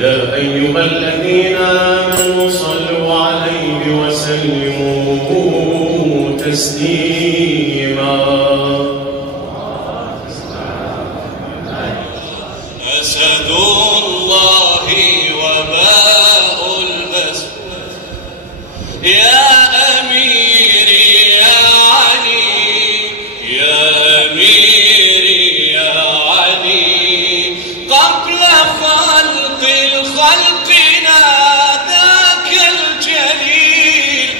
يا أيها الذين آمنوا صلوا عليه وسلموا تسليما. أسد الله وباء البسم يا أميري يا علي يا أميري يا علي قبل خلق الخلق ناداك الجليل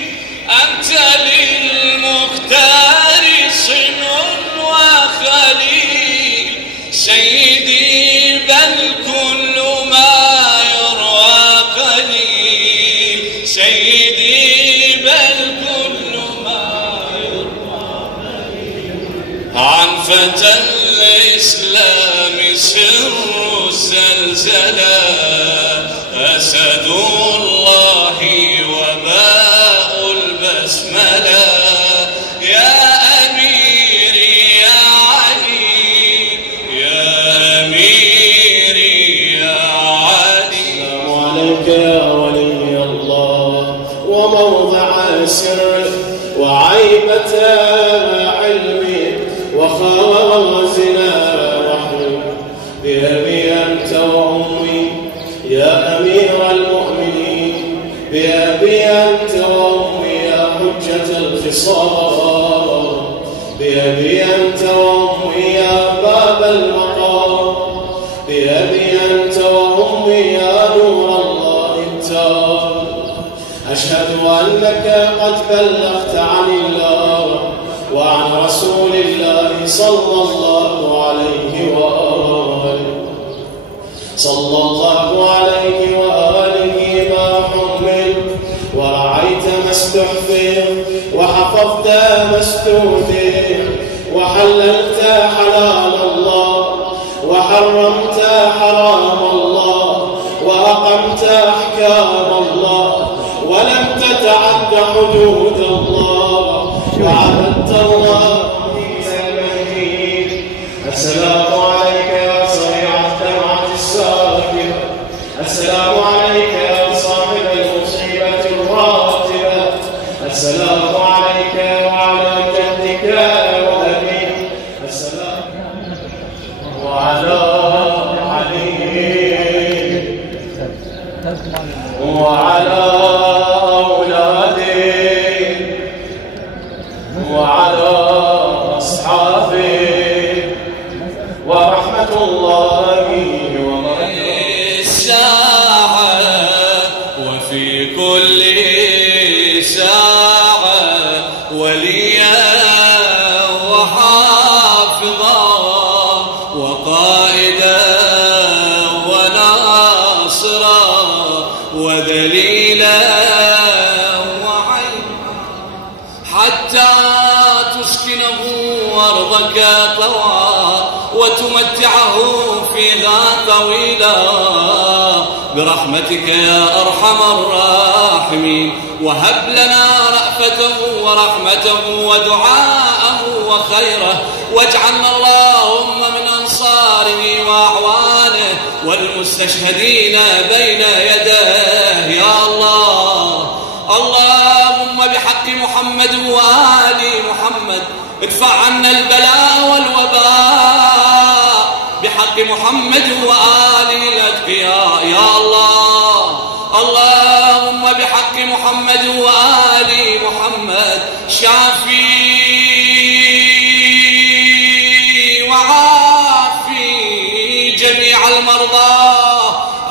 أنت للمختار صنع وخليل سيدي بل كل ما يروى قليل سيدي بل كل ما يروى قليل عن فتى الإسلام سر الزلزلة أسد الله وباء البسملة يا أميري يا علي يا أميري يا علي. السلام عليك يا ولي الله وموضع سر وعيبة علمي وخازن رحمي بأبي أنت وأمي يا أمير المؤمنين بأبي أنت وأمي يا حجة الخصام بأبي أنت وأمي يا باب المقام بأبي أنت وأمي يا نور الله التام أشهد أنك قد بلغت عن الله وعن رسول الله صلى الله عليه وآله صلى الله عليه وآله ما حملت ورعيت ما استحفظ وحفظت ما استودع وحللت حلال الله وحرمت حرام الله وأقمت أحكام الله ولم تتعد حدود الله وعبدت الله في المجيد. السلام عليك يا صريع الدمعة الساكنة السلام عليك يا صاحب المصيبة الراتبة السلام عليك وعلى جدك وأبيك السلام وعلى علي وعلى أولادي وعلى أصحابي ورحمة الله وبركاته. الساعة وفي كل ساعة وليا وحافظا وقائدا وناصرا ودليلا وعينا حتى تسكنه أرضك طوى وتمتعه فيها طويلا برحمتك يا أرحم الراحمين. وهب لنا رأفته ورحمته ودعاءه وخيره واجعلنا اللهم من أنصاره وأعوانه والمستشهدين بين يديه يا الله. اللهم بحق محمد وآل محمد ادفع عنا البلاء والوباء بحق محمد وآله الأتقياء يا الله. اللهم بحق محمد وآل محمد شافي وعافي جميع المرضى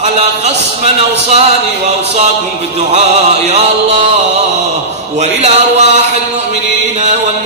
على خصم من أوصاني وأوصاكم بالدعاء يا الله. وإلى أرواح المؤمنين والمؤمنين